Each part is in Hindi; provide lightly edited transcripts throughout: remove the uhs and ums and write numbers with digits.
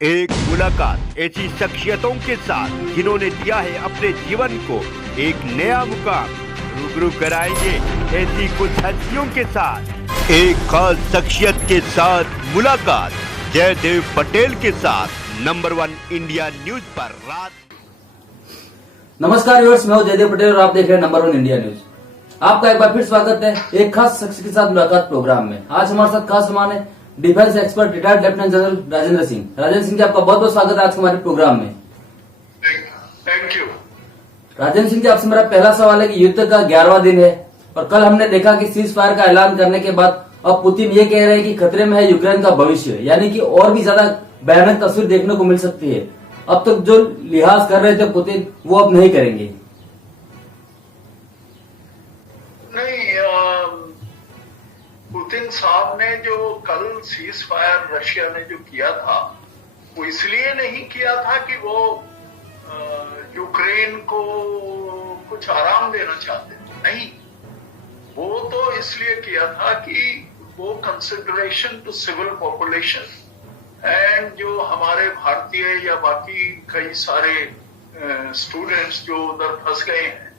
एक मुलाकात ऐसी शख्सियतों के साथ जिन्होंने दिया है अपने जीवन को एक नया मुकाम। रूबरू कराएंगे ऐसी कुछ हस्तियों के साथ एक खास शख्सियत के साथ मुलाकात जयदेव पटेल के साथ नंबर 1 इंडिया न्यूज पर रात। नमस्कार व्यूअर्स, मैं हूं जयदेव पटेल और आप देख रहे हैं नंबर 1 इंडिया न्यूज। आपका एक बार फिर स्वागत है एक खास शख्स के साथ मुलाकात प्रोग्राम में। आज हमारे साथ खास मेहमान है defence expert retired lieutenant general Rajendra Singh. Rajendra Singh ji, आपका बहुत बहुत स्वागत है आज हमारे प्रोग्राम में। Thank you. राजेंद्र सिंह जी, आपसे मेरा पहला सवाल है कि युद्ध का 11वां दिन है और कल हमने देखा कि सीज फायर का ऐलान करने के बाद अब पुतिन ये कह रहे हैं कि खतरे में है यूक्रेन का भविष्य, यानी कि और भी ज्यादा भयानक तस्वीर देखने को मिल सकती है। अब तक जो लिहाज कर रहे थे पुतिन, वो अब नहीं करेंगे। नहीं, पुतिन साहब ने जो कल सीज फायर रशिया ने जो किया था, वो इसलिए नहीं किया था कि वो यूक्रेन को कुछ आराम देना चाहते थे। नहीं, वो तो इसलिए किया था कि वो consideration to civil population and जो हमारे भारतीय या बाकी कई सारे स्टूडेंट्स जो उधर फंस गए हैं,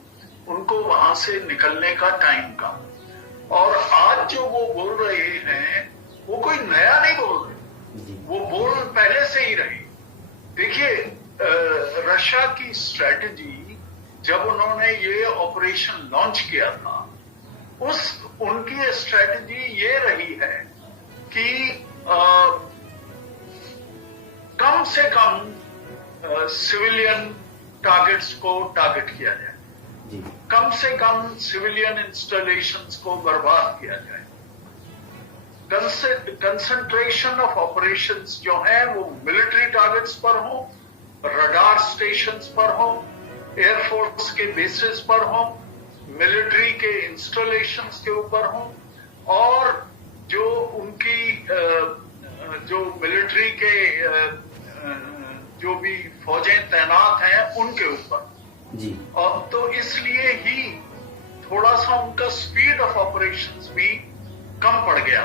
उनको वहां से निकलने का टाइम का। और आज जो वो बोल रहे हैं वो कोई नया नहीं बोल रहे, वो बोल पहले से ही रहे। देखिए, रशिया की स्ट्रेटजी जब उन्होंने ये ऑपरेशन लॉन्च किया था, उनकी स्ट्रेटजी ये रही है कि कम से कम सिविलियन टारगेट्स को टारगेट किया जाए, कम से कम सिविलियन इंस्टॉलेशंस को बर्बाद किया जाए। कंसंट्रेशन ऑफ ऑपरेशंस जो है वो मिलिट्री टारगेट्स पर हो, रडार स्टेशंस पर हो, एयरफोर्स के बेसिस पर हो, मिलिट्री के इंस्टॉलेशंस के ऊपर हो, और जो उनकी जो मिलिट्री के जो भी फौजें तैनात हैं उनके ऊपर जी। और तो इसलिए ही थोड़ा सा उनका स्पीड ऑफ ऑपरेशंस भी कम पड़ गया।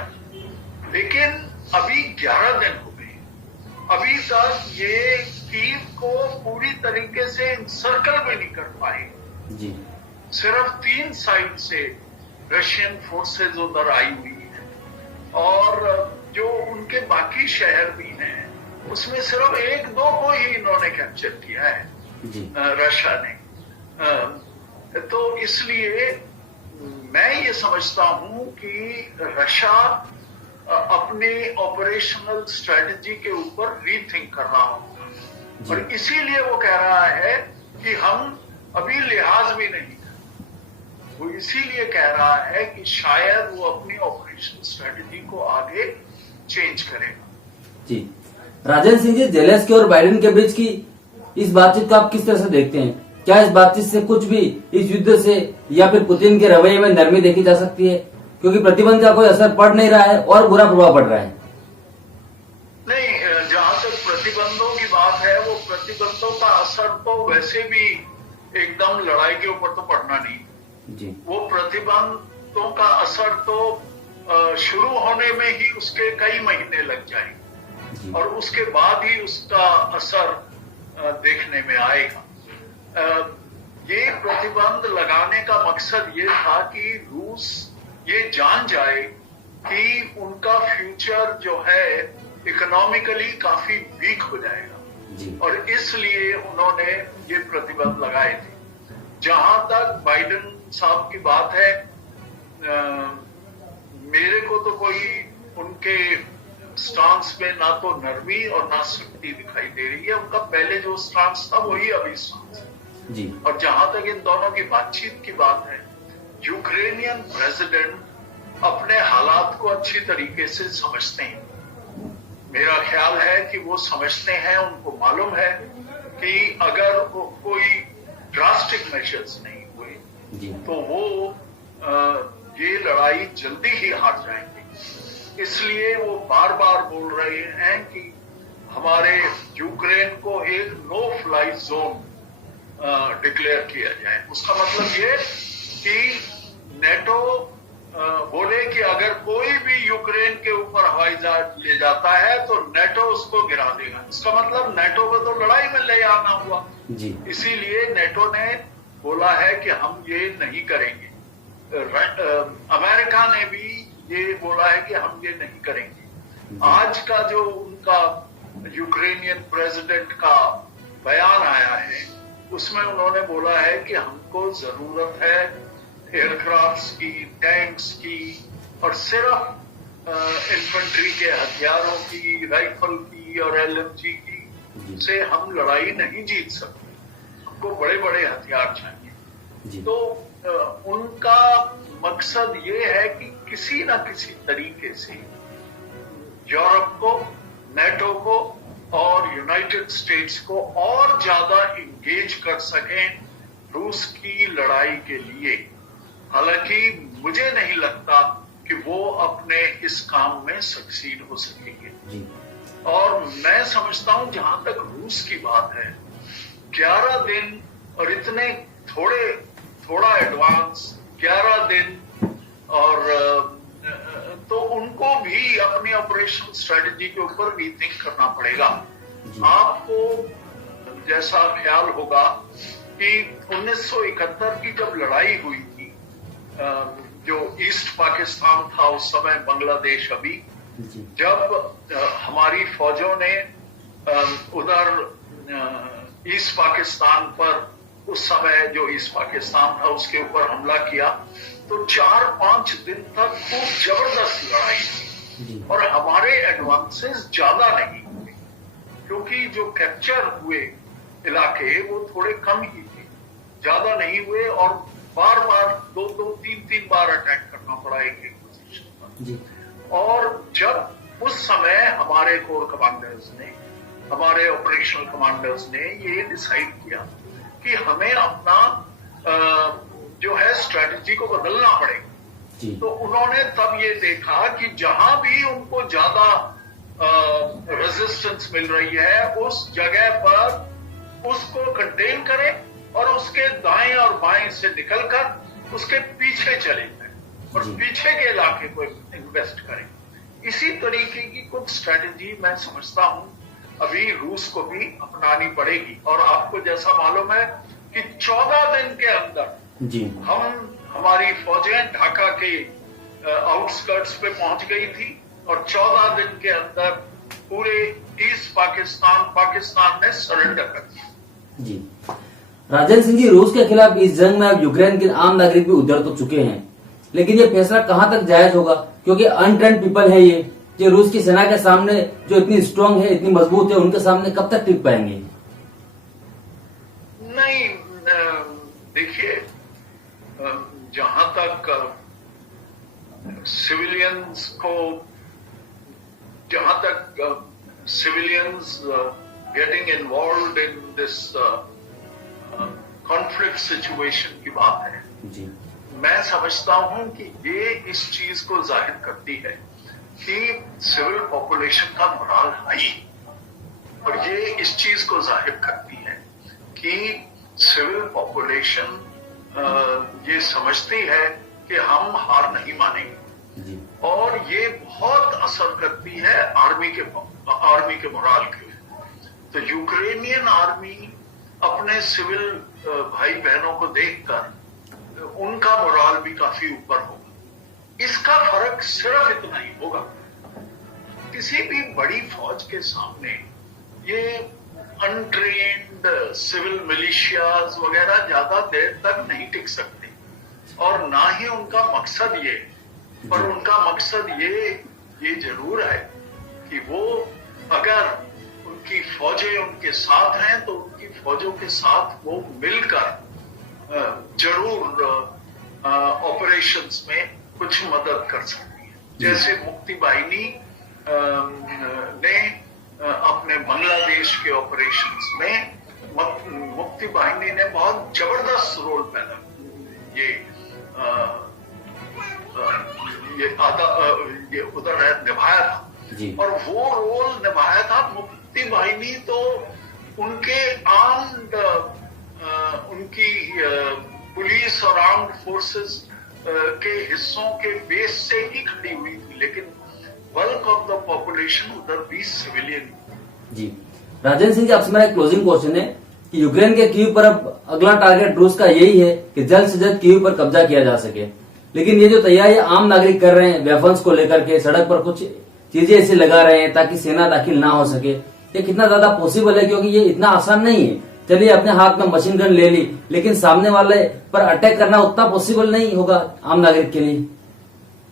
लेकिन अभी 11 दिन हो गए, अभी तक ये कीव को पूरी तरीके से इंसर्कल भी नहीं कर पाए जी। सिर्फ 3 साइड से रशियन फोर्सेज उधर आई हुई है, और जो उनके बाकी शहर भी हैं उसमें सिर्फ 1-2 को ही इन्होंने कैप्चर किया है रशिया ने। तो इसलिए मैं ये समझता हूं कि रशिया अपने ऑपरेशनल स्ट्रेटजी के ऊपर रीथिंक कर रहा होगा, और इसीलिए वो कह रहा है कि हम अभी लिहाज भी नहीं कर। वो इसीलिए कह रहा है कि शायद वो अपनी ऑपरेशन स्ट्रेटजी को आगे चेंज करेगा। जी। राजेंद्र सिंह जी, जेलेंस्की और बाइडेन के बीच की इस बातचीत को आप किस तरह से देखते हैं? क्या इस बातचीत से कुछ भी इस युद्ध से या फिर पुतिन के रवैये में नरमी देखी जा सकती है, क्योंकि प्रतिबंध का कोई असर पड़ नहीं रहा है और बुरा प्रभाव पड़ रहा है? नहीं, जहां तक प्रतिबंधों की बात है, वो प्रतिबंधों का असर तो वैसे भी एकदम लड़ाई के ऊपर तो पड़ना नहीं जी। वो प्रतिबंधों का असर तो शुरू होने में ही उसके कई महीने लग जाएंगे और उसके बाद ही उसका असर देखने में आएगा। ये प्रतिबंध लगाने का मकसद ये था कि रूस ये जान जाए कि उनका फ्यूचर जो है इकोनॉमिकली काफी वीक हो जाएगा, और इसलिए उन्होंने ये प्रतिबंध लगाए थे। जहां तक बाइडेन साहब की बात है, मेरे को तो कोई उनके स्टांस में ना तो नरमी और ना सख्ती दिखाई दे रही है। उनका पहले जो स्टांस था वही अभी स्टांस है जी। और जहां तक इन दोनों की बातचीत की बात है, यूक्रेनियन प्रेसिडेंट अपने हालात को अच्छी तरीके से समझते हैं। मेरा ख्याल है कि वो समझते हैं, उनको मालूम है कि अगर कोई ड्रास्टिक मेजर्स नहीं हुए तो वो ये लड़ाई जल्दी ही हार जाएंगे। इसलिए वो बार बार बोल रहे हैं कि हमारे यूक्रेन को एक नो फ्लाई जोन डिक्लेयर किया जाए। उसका मतलब ये कि नेटो बोले कि अगर कोई भी यूक्रेन के ऊपर हवाई जहाज ले जाता है तो नेटो उसको गिरा देगा। इसका मतलब नेटो को तो लड़ाई में ले आना हुआ जी। इसीलिए नेटो ने बोला है कि हम ये नहीं करेंगे। अमेरिका ने भी ये बोला है कि हम ये नहीं करेंगे। आज का जो उनका यूक्रेनियन प्रेसिडेंट का बयान आया है उसमें उन्होंने बोला है कि हमको जरूरत है एयरक्राफ्ट्स की, टैंक्स की और सिर्फ इन्फेंट्री के हथियारों की, राइफल की और एलएमजी की से हम लड़ाई नहीं जीत सकते। हमको बड़े बड़े हथियार चाहिए। तो उनका मकसद ये है कि किसी न किसी तरीके से यूरोप को, नेटो को और यूनाइटेड स्टेट्स को और ज्यादा इंगेज कर सकें रूस की लड़ाई के लिए। हालांकि मुझे नहीं लगता कि वो अपने इस काम में सक्सीड हो सकेंगे। और मैं समझता हूं जहां तक रूस की बात है, 11 दिन और इतने थोड़ा एडवांस 11 दिन और तो उनको भी अपनी ऑपरेशन स्ट्रेटेजी के ऊपर रीथिंक करना पड़ेगा। आपको जैसा ख्याल होगा कि 1971 की जब लड़ाई हुई थी, जो ईस्ट पाकिस्तान था उस समय, बांग्लादेश अभी, जब हमारी फौजों ने उधर ईस्ट पाकिस्तान पर, उस समय जो ईस्ट पाकिस्तान था उसके ऊपर हमला किया, तो 4-5 दिन तक खूब जबरदस्त लड़ाई थी और हमारे एडवांसेस ज्यादा नहीं हुए क्योंकि जो कैप्चर हुए इलाके वो थोड़े कम ही थे, ज्यादा नहीं हुए और बार बार 2-3 बार अटैक करना पड़ा एक पोजीशन पर। और जब उस समय हमारे कोर कमांडर्स ने, हमारे ऑपरेशनल कमांडर्स ने ये डिसाइड किया कि हमें अपना जो है स्ट्रेटजी को बदलना पड़ेगा। तो उन्होंने तब ये देखा कि जहां भी उनको ज्यादा रेजिस्टेंस मिल रही है उस जगह पर उसको कंटेन करें और उसके दाएं और बाएं से निकलकर उसके पीछे चले जाएं और पीछे के इलाके को इन्वेस्ट करें। इसी तरीके की कुछ स्ट्रेटजी मैं समझता हूं अभी रूस को भी अपनानी पड़ेगी। और आपको जैसा मालूम है कि 14 दिन के अंदर हमारी फौजें ढाका के आउटस्कर्ट्स पे पहुंच गई थी और 14 दिन के अंदर पूरे ईस्ट पाकिस्तान ने सरेंडर कर दिया। राजेंद्र सिंह जी, रूस के खिलाफ इस जंग में अब यूक्रेन के आम नागरिक भी उधर तो चुके हैं, लेकिन ये फैसला कहां तक जायज होगा? क्योंकि अनट्रेंड पीपल है ये, जो रूस की सेना के सामने जो इतनी स्ट्रांग है, इतनी मजबूत है, उनके सामने कब तक टिक पाएंगे? नहीं, देखिए, जहां तक civilians getting involved in this conflict situation की बात है, मैं समझता हूं कि ये इस चीज को जाहिर करती है कि सिविल पॉपुलेशन का मोराल हाई, और ये इस चीज को जाहिर करती है कि सिविल पॉपुलेशन ये समझती है कि हम हार नहीं मानेंगे, और ये बहुत असर करती है आर्मी के मोराल के। तो यूक्रेनियन आर्मी अपने सिविल भाई बहनों को देखकर उनका मोराल भी काफी ऊपर होगा। इसका फर्क सिर्फ इतना ही होगा, किसी भी बड़ी फौज के सामने ये अनट्रेन्ड सिविल मिलिशियाज वगैरह ज्यादा देर तक नहीं टिक सकते, और ना ही उनका मकसद ये, पर उनका मकसद ये जरूर है कि वो, अगर उनकी फौजें उनके साथ हैं तो उनकी फौजों के साथ वो मिलकर जरूर ऑपरेशंस में कुछ मदद कर सकती है। जैसे मुक्ति बाहिनी ने अपने बांग्लादेश के ऑपरेशंस में, मुक्ति बाहिनी ने बहुत जबरदस्त रोल पैदा ये उधर निभाया था, और वो रोल निभाया था। मुक्ति बाहिनी तो उनके आर्म्ड, उनकी पुलिस और आर्म्ड फोर्सेस के हिस्सों के बेस से ही खड़ी हुई थी, लेकिन बल्क ऑफ द पॉपुलेशन उधर भी सिविलियन। जी राजेंद्र सिंह जी, आपसे मेरा एक क्लोजिंग क्वेश्चन है कि यूक्रेन के कीव पर अब अगला टारगेट रूस का यही है कि जल्द से जल्द कीव पर कब्जा किया जा सके, लेकिन ये जो तैयारी आम नागरिक कर रहे हैं वेपन्स को लेकर के, सड़क पर कुछ चीजें ऐसी लगा रहे हैं ताकि सेना दाखिल ना हो सके, ये कितना ज्यादा पॉसिबल है? क्योंकि ये इतना आसान नहीं है। चलिए अपने हाथ में मशीन गन ले ली, लेकिन सामने वाले पर अटैक करना उतना पॉसिबल नहीं होगा आम नागरिक के लिए।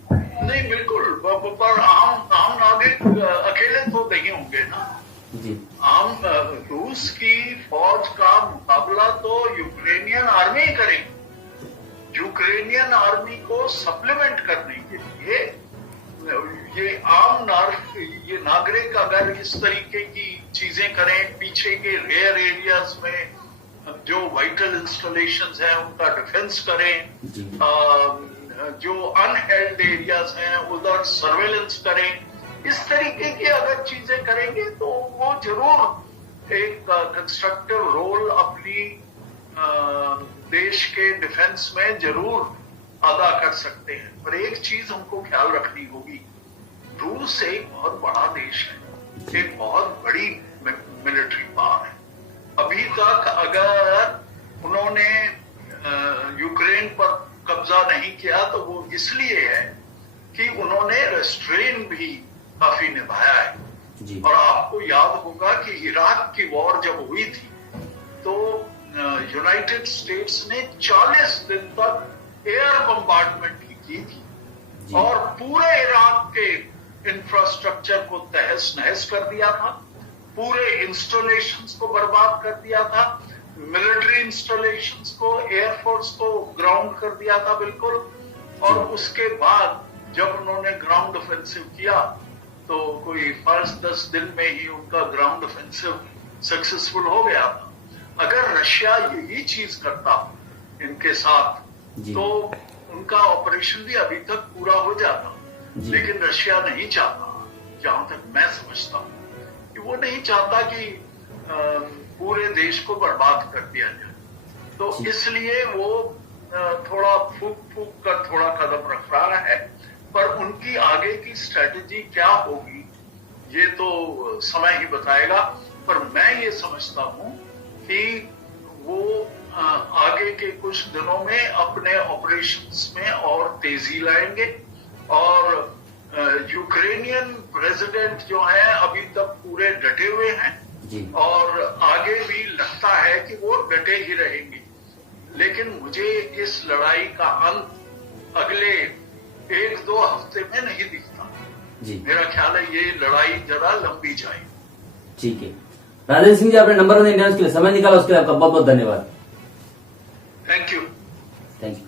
नहीं, बिल्कुल, पर आम नागरिक अकेले तो नहीं होंगे ना जी। आम रूस की फौज का मुकाबला तो यूक्रेनियन आर्मी करेगी। यूक्रेनियन आर्मी को सप्लीमेंट करने के लिए ये ये नागरिक अगर इस तरीके की चीजें करें, पीछे के रेयर एरियाज में जो वाइटल इंस्टॉलेशंस हैं उनका डिफेंस करें, जो अनहेल्ड एरियाज हैं उधर सर्वेलेंस करें, इस तरीके की अगर चीजें करेंगे तो वो जरूर एक कंस्ट्रक्टिव रोल अपनी देश के डिफेंस में जरूर अदा कर सकते हैं। पर एक चीज हमको ख्याल रखनी होगी, रूस एक बहुत बड़ा देश है, एक बहुत बड़ी मिलिट्री पावर है। अभी तक अगर उन्होंने यूक्रेन पर कब्जा नहीं किया तो वो इसलिए है कि उन्होंने रेस्ट्रेन भी काफी निभाया है जी। और आपको याद होगा कि इराक की वॉर जब हुई थी तो यूनाइटेड स्टेट्स ने 40 दिन तक एयर बम्बार्डमेंट की थी और पूरे इराक के इंफ्रास्ट्रक्चर को तहस नहस कर दिया था, पूरे इंस्टॉलेशंस को बर्बाद कर दिया था, मिलिट्री इंस्टॉलेशंस को, एयरफोर्स को ग्राउंड कर दिया था बिल्कुल। और उसके बाद जब उन्होंने ग्राउंड ऑफेंसिव किया तो कोई 5-10 दिन में ही उनका ग्राउंड ऑफेंसिव सक्सेसफुल हो गया था। अगर रशिया यही चीज करता इनके साथ तो उनका ऑपरेशन भी अभी तक पूरा हो जाता, लेकिन रशिया नहीं चाहता, जहां तक मैं समझता हूं कि वो नहीं चाहता कि पूरे देश को बर्बाद कर दिया जाए, तो इसलिए वो थोड़ा फूक कर थोड़ा कदम रख रहा है। पर उनकी आगे की स्ट्रेटेजी क्या होगी ये तो समय ही बताएगा। पर मैं ये समझता हूं कि वो आगे के कुछ दिनों में अपने ऑपरेशंस में और तेजी लाएंगे और यूक्रेनियन प्रेसिडेंट जो है अभी तक पूरे डटे हुए हैं और आगे भी लगता है कि वो डटे ही रहेंगे। लेकिन मुझे इस लड़ाई का अंत अगले 1-2 हफ्ते में नहीं दिखता जी। मेरा ख्याल है ये लड़ाई जरा लंबी जाएगी। ठीक है राजेंद्र सिंह जी, आपने नंबर 1 इंडियंस के लिए समय निकाला, उसके लिए आपका बहुत बहुत धन्यवाद। Thank you. Thank you.